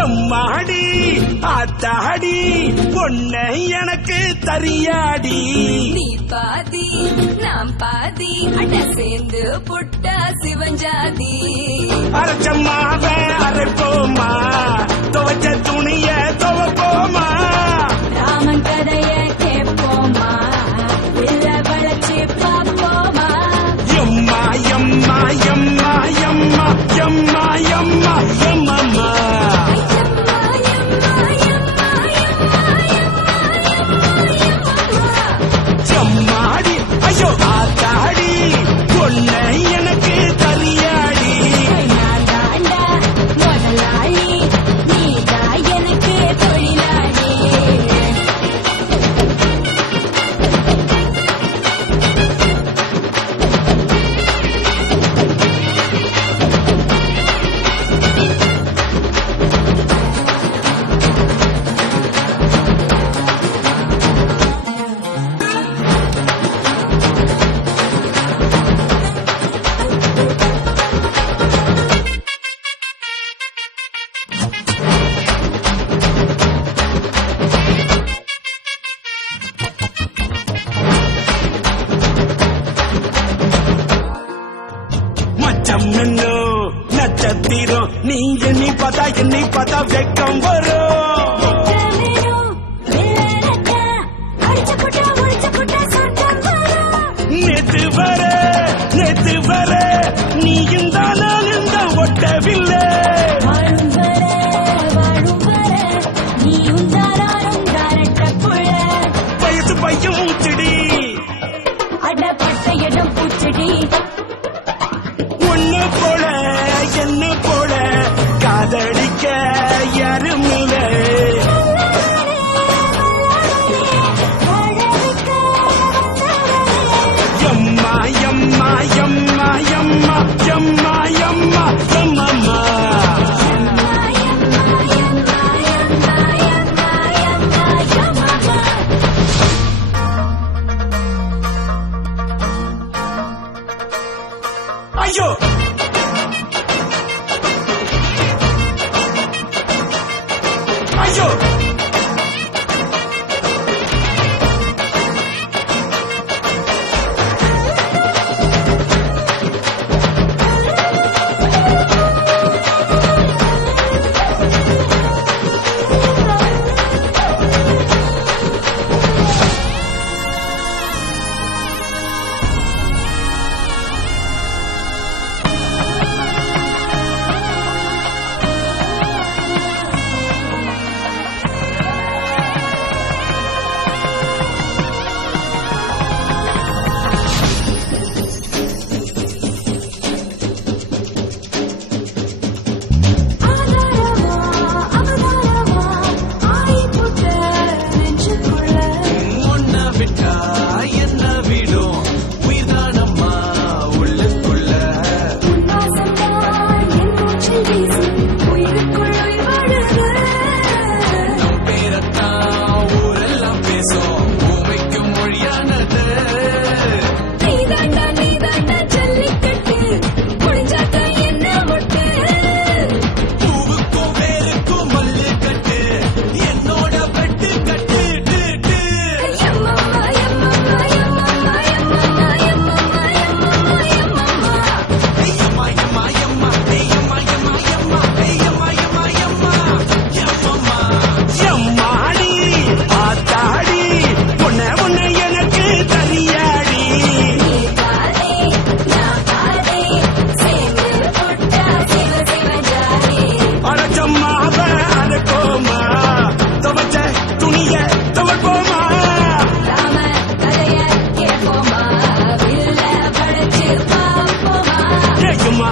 எம்மாடி ஆத்தாடி பொண்ணை எனக்கு தரியாடி நீ பாதி நாம் பாதி அட சேர்ந்து புட்டா சிவஞ்சாதி அரைச்சம்மாவ அரைப்போமா துவச்ச துணிய துவப்போமா ராமன் கதைய கேட்போமா இல்ல வளர்ச்சி பார்ப்போமா எம்மா எம்மா எம்மா எம்மா எம்மா எம்மா எம்மம்மா எம்மாடி ஐயோ ஆத்தாடி பொண்ணை எனக்கு தரியாடி நான்தாண்டா முதலாளி நீதான் எனக்கு தொழிலாளி மச்சம் நின்னு நட்சத்திரம் நீங்க நீ பார்த்தா வெக்கம் வரும் நேத்து வர நீயும் தான் நானும் தான் ஒட்டவில்லை வயசு பையன் மூச்சடி ஒன்னு போல என்ன போல காதடிக்க யாரும் இல்லை எம்மா எம்மா எம்மா எம்மா எம்மா எம்மா எம்மம்மா ஐயோ ஐயோ